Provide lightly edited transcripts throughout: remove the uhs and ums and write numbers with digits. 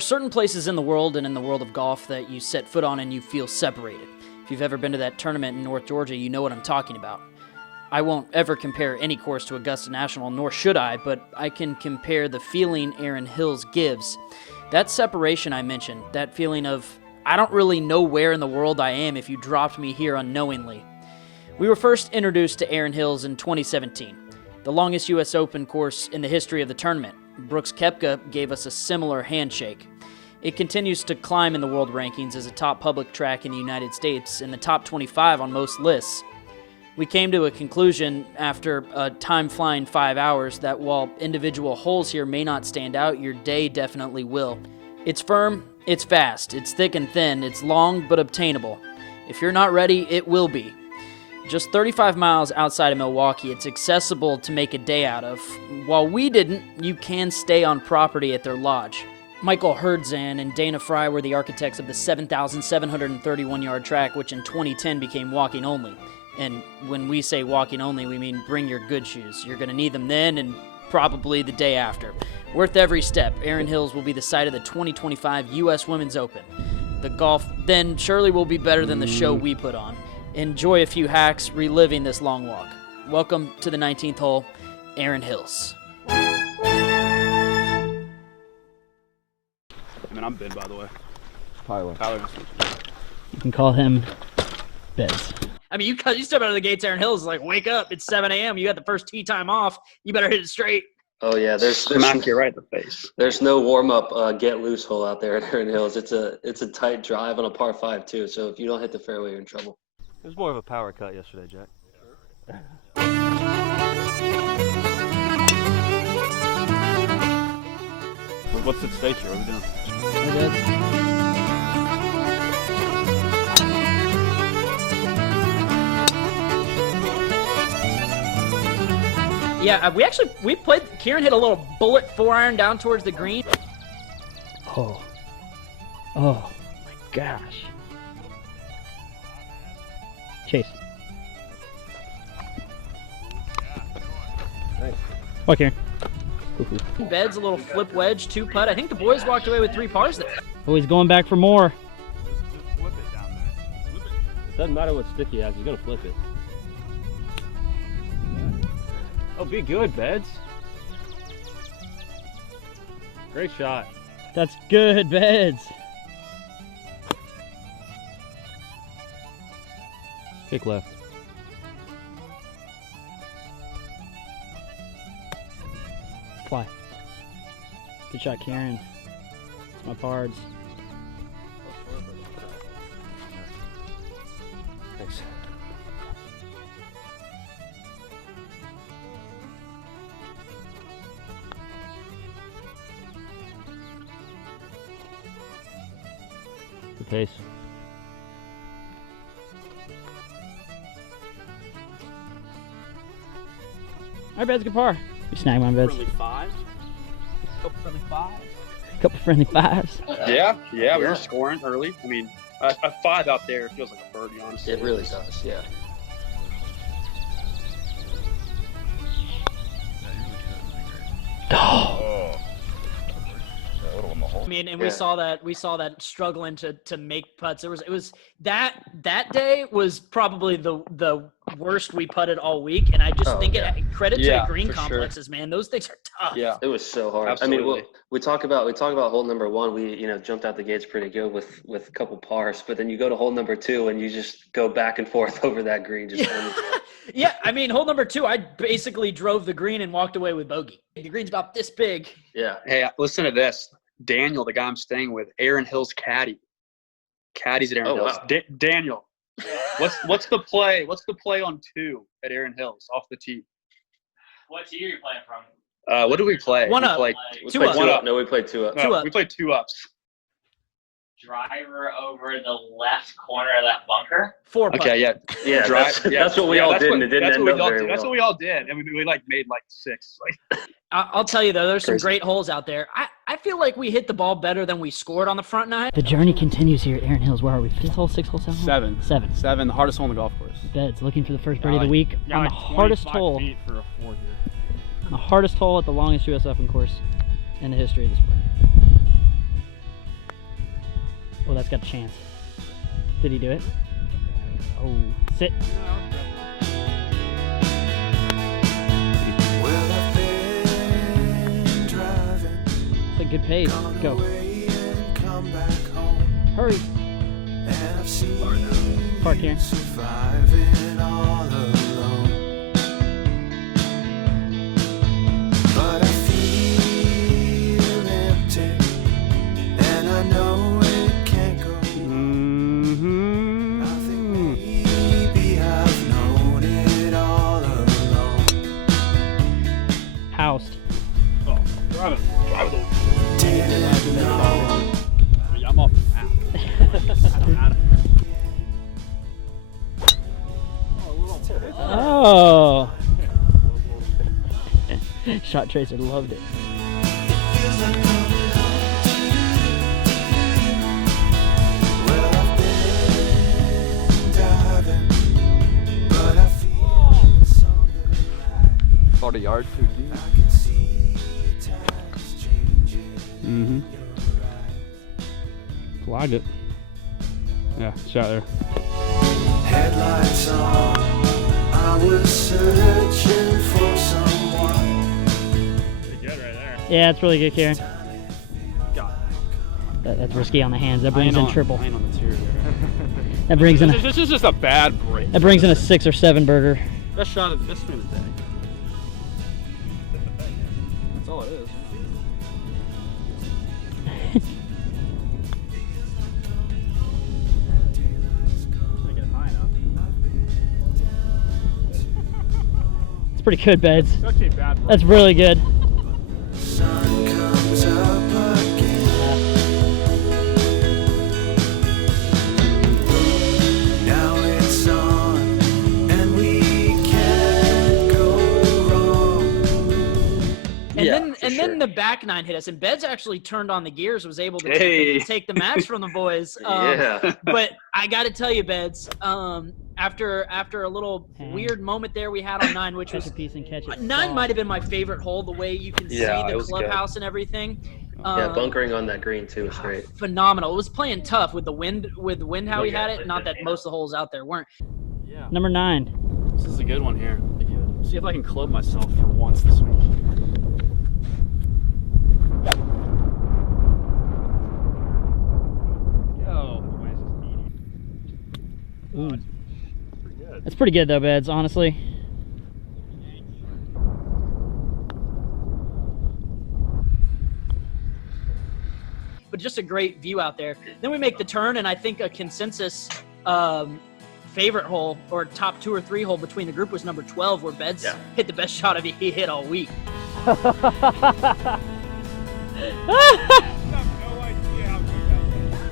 are certain places in the world and in the world of golf that you set foot on and you feel separated. If you've ever been to that tournament in North Georgia, you know what I'm talking about. I won't ever compare any course to Augusta National, nor should I, but I can compare the feeling Erin Hills gives. That separation I mentioned, that feeling of, I don't really know where in the world I am if you dropped me here unknowingly. We were first introduced to Erin Hills in 2017, the longest U.S. Open course in the history of the tournament. Brooks Koepka gave us a similar handshake. It continues to climb in the world rankings as a top public track in the United States, in the top 25 on most lists. We came to a conclusion after a time-flying 5 hours that while individual holes here may not stand out, your day definitely will. It's firm, it's fast, it's thick and thin, it's long but obtainable. If you're not ready, it will be. Just 35 miles outside of Milwaukee, it's accessible to make a day out of. While we didn't, you can stay on property at their lodge. Michael Herdzan and Dana Fry were the architects of the 7,731-yard track, which in 2010 became walking only. And when we say walking only, we mean bring your good shoes. You're going to need them then and probably the day after. Worth every step, Erin Hills will be the site of the 2025 U.S. Women's Open. The golf then surely will be better than the show we put on. Enjoy a few hacks reliving this long walk. Welcome to the 19th hole, Erin Hills. I mean, I'm Ben, by the way. Tyler. You can call him Bez. I mean, you step out of the gates, Erin Hills is like, wake up, it's 7 a.m. You got the first tee time off. You better hit it straight. Oh yeah, there's Smack you right in the face. There's no warm up get loose hole out there at Erin Hills. It's a tight drive on a par 5 too. So if you don't hit the fairway, you're in trouble. It was more of a power cut yesterday, Jack. What's at stake here? What are we doing? Yeah, we played, Kieran hit a little bullet 4-iron down towards the green. Oh my gosh. Chase. Thanks. Walk here. Bed's a little flip wedge, 2-putt. I think the boys walked away with 3 pars there. Oh, he's going back for more. Just flip it down there. Flip it. It doesn't matter what stick he has, he's gonna flip it. Oh, be good, Beds. Great shot. That's good, Beds. Kick left. Fly. Good shot, Kieran. It's my pards. Thanks. Good pace. Alright, Beds, good par. You snag one, Beds. Friendly 5. Couple friendly 5. Couple friendly 5s. Yeah, we were scoring early. I mean, a 5 out there feels like a birdie, honestly. It really does, yeah. Oh. I mean, and we saw that struggling to make putts. It was that day was probably the worst we putted all week, and I just think credit to the green complexes, man. Those things are tough. Yeah, it was so hard. Absolutely. I mean, we talk about hole number 1. We jumped out the gates pretty good with a couple pars, but then you go to hole number 2 and you just go back and forth over that green. Yeah, I mean, hole number 2, I basically drove the green and walked away with bogey. The green's about this big. Yeah. Hey, listen to this. Daniel, the guy I'm staying with, Erin Hills caddy. Caddy's at Erin Hills. Wow. Daniel, what's the play? What's the play on 2 at Erin Hills off the tee? What tee are you playing from? What did we play? One up. We Two played up. 2 up. No, we played 2 up. Two up. We played 2 ups. Driver over the left corner of that bunker. 4-putt. Okay, yeah. Yeah, that's what we all did, and it didn't end up very well. That's what we all did, and we made 6. I'll tell you though, there's some great holes out there. I feel like we hit the ball better than we scored on the front 9. The journey continues here at Erin Hills. Where are we? 5th hole, 6th hole, 7th hole? 7. 7. The hardest hole on the golf course. Beds looking for the first birdie of the week on the hardest hole. For a 4 here. The hardest hole at the longest U.S. Open course in the history of the sport. Oh, that's got a chance. Did he do it? Oh, sit. It's a good pace. Go. Hurry. Park here. But I feel empty, and I know it can't go. I think maybe I've known it all along. Housed. Oh, drive it. Didn't know. I'm off the map. Oh. Shot Tracer loved it. Well, I've been diving, but I feel something like 40 yards too deep. I can see times changing. Flagged it. Yeah, shot there. Headlights on, I was searching for someone. Pretty good right there. Yeah, it's really good, Karen. Got That's risky on the hands. That it. brings in triple. I ain't on the tier there. That brings in a, This is just a bad break. that brings in a 6 or 7 burger. Best shot of this swing of the day. That's all it is. Gotta get it high enough. It's pretty good, Beds. It's actually a bad break. That's really good. Sun comes up again. Now it's on, and we can't go wrong. And Yeah, then for and sure. then the back 9 hit us, and Beds actually turned on the gears, was able to Hey. take the match from the boys. Yeah. But I got to tell you, Beds, after a little Hang. weird moment there we had on 9, which Catch was a piece and catch it. 9 might have been my favorite hole. The way you can Yeah, see it the was good. clubhouse and everything. Yeah, bunkering on that green too is great. Phenomenal. It was playing tough with the wind how he had it. Not that most of the holes out there weren't. Yeah. Number 9. This is a good one here. See if I can club myself for once this week. Yo, the wind's just eating. Ooh. Pretty good. That's pretty good though, Beds, honestly. But just a great view out there. Then we make the turn, and I think a consensus favorite hole or top 2 or 3 hole between the group was number 12, where Beds hit the best shot he hit all week.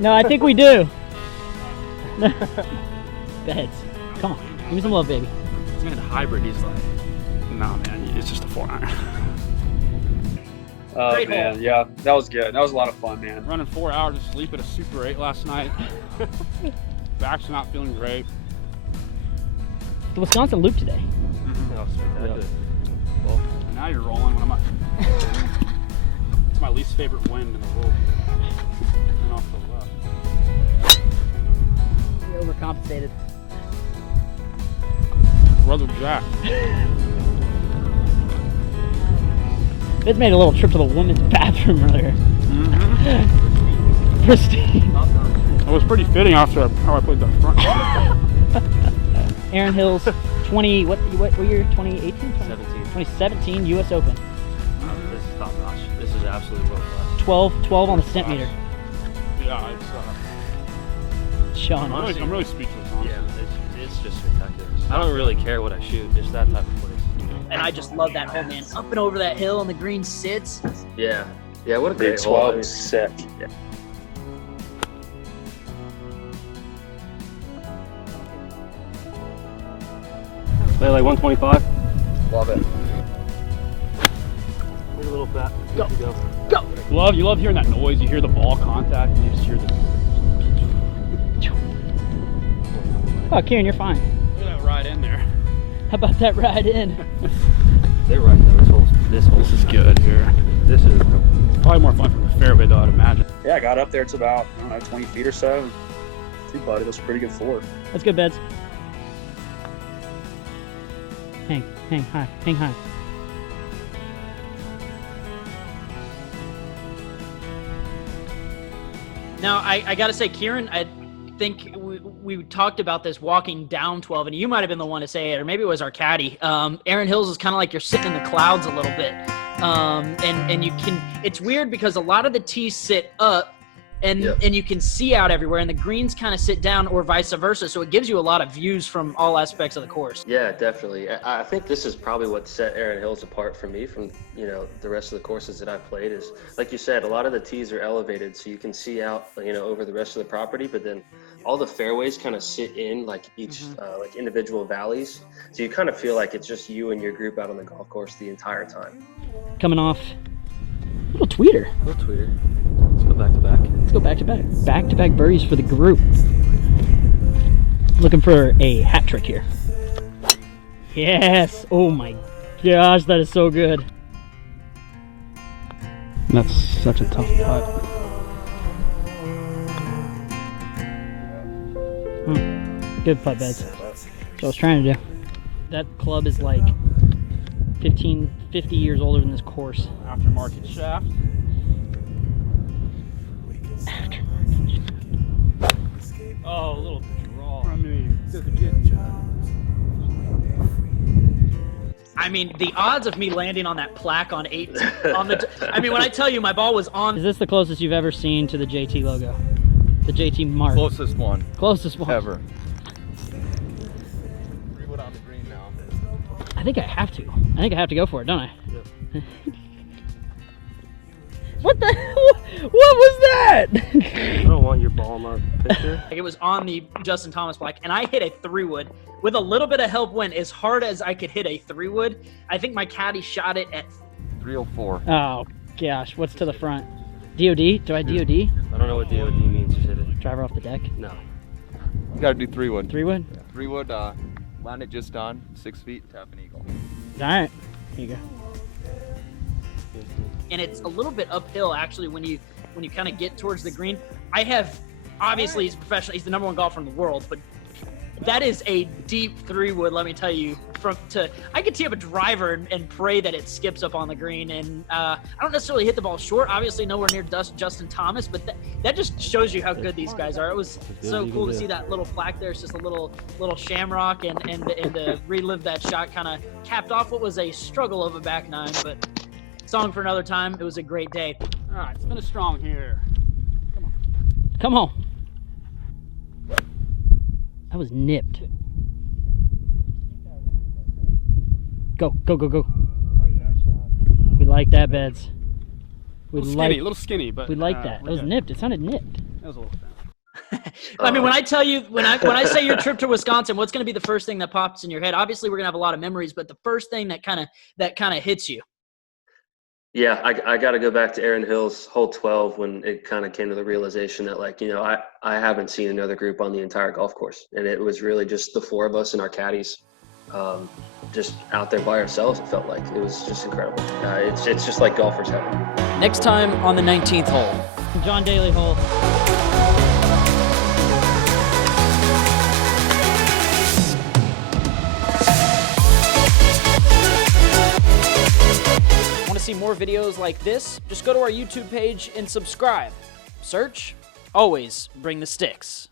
No, I think we do. Beds. Come on. Give me some love, baby. This man hybrid, he's like, nah, man, it's just a 4-iron. Oh Great man, hole. yeah, that was good. That was a lot of fun, man. Running 4 hours of sleep at a Super 8 last night. Back's not feeling great. The Wisconsin Loop today. Oh, spectacular. Well, now you're rolling when I'm up. It's my least favorite wind in the world. And off the left. We overcompensated. Brother Jack. Beds made a little trip to the women's bathroom earlier. Mm-hmm. Pristine. It was pretty fitting after how I played that front. Erin Hills, what year? 2018? 17. 2017 U.S. Open. This is top notch. This is absolutely world class. 12 on the cent meter. Yeah, Sean. I'm really speechless. Honestly. Yeah, it's just spectacular. I don't really care what I shoot, just that type of place. And I just love that hole, man. Up and over that hill, and the green sits. Yeah. Yeah, what a Big great hole. 12 was sick. Yeah. Play like 125. Love it. Wait a little fat. Go. Go. You love hearing that noise. You hear the ball contact, and you just hear the. Oh, Kieran, you're fine. Look at that ride in there. How about that ride in? They're right though. This hole. This is good here. This is Probably more fun from the fairway, though, I'd imagine. Yeah, I got up there. It's about, I don't know, 20 feet or so. Two putted. It was a pretty good four. That's good, Beds. Hang high, hang high. Now, I gotta say, Kieran, I think we talked about this walking down 12, and you might have been the one to say it, or maybe it was our caddy. Erin Hills is kind of like you're sitting in the clouds a little bit. And you can, it's weird because a lot of the tees sit up, and you can see out everywhere, and the greens kind of sit down, or vice versa. So it gives you a lot of views from all aspects of the course. Yeah, definitely. I think this is probably what set Erin Hills apart from me from, the rest of the courses that I've played is, like you said, a lot of the tees are elevated, so you can see out, over the rest of the property, but then all the fairways kind of sit in like each, like individual valleys. So you kind of feel like it's just you and your group out on the golf course the entire time. Coming off little tweeter. Let's go back to back. Let's go back to back. Back to back birdies for the group. Looking for a hat trick here. Yes. Oh my gosh, that is so good. That's such a tough putt. Good putt, Beds. That's what I was trying to do. That club is like 50 years older than this course. Aftermarket shaft. Oh, a little draw. I mean, the odds of me landing on that plaque on 8 I mean, when I tell you my ball was on. Is this the closest you've ever seen to the JT logo? The JT mark? Closest one. Closest one. Ever. 3 wood on the green now. I think I have to. I think I have to go for it, don't I? Yep. What the hell? What was that? I don't want your ball in my picture. It was on the Justin Thomas plaque, and I hit a 3-wood with a little bit of help wind, as hard as I could hit a 3-wood. I think my caddy shot it at 304. Oh gosh, what's to the front? DOD? Do I DOD? I don't know what DOD means. Just hit it. Driver off the deck? No. You gotta do 3 wood. 3-wood? Yeah. 3 wood. Land it just on 6 feet. Tap an eagle. All right. Here you go. And it's a little bit uphill actually when you kind of get towards the green. I have, obviously he's professional, he's the #1 golfer in the world, but that is a deep 3-wood, let me tell you. I could tee up a driver and pray that it skips up on the green, and I don't necessarily hit the ball short, obviously nowhere near Justin Thomas, but that just shows you how good these guys are. It was so cool to see that little plaque there. It's just a little shamrock, and to relive that shot kind of capped off what was a struggle of a back nine, but song for another time. It was a great day. All right, spin it strong here. Come on. Come on. That was nipped. Go, go, go, go. We like that, Beds. A little skinny, but we like that. It was nipped. It sounded nipped. That was a little thin. I mean, when I tell you, when I say your trip to Wisconsin, what's going to be the first thing that pops in your head? Obviously, we're going to have a lot of memories, but the first thing that kind of hits you. Yeah, I got to go back to Erin Hills, hole 12, when it kind of came to the realization that, I haven't seen another group on the entire golf course. And it was really just the 4 of us and our caddies, just out there by ourselves, it felt like. It was just incredible. It's just like golfers heaven. Next time on the 19th hole. John Daly hole. Want to see more videos like this? Just go to our YouTube page and subscribe. Search, always bring the sticks.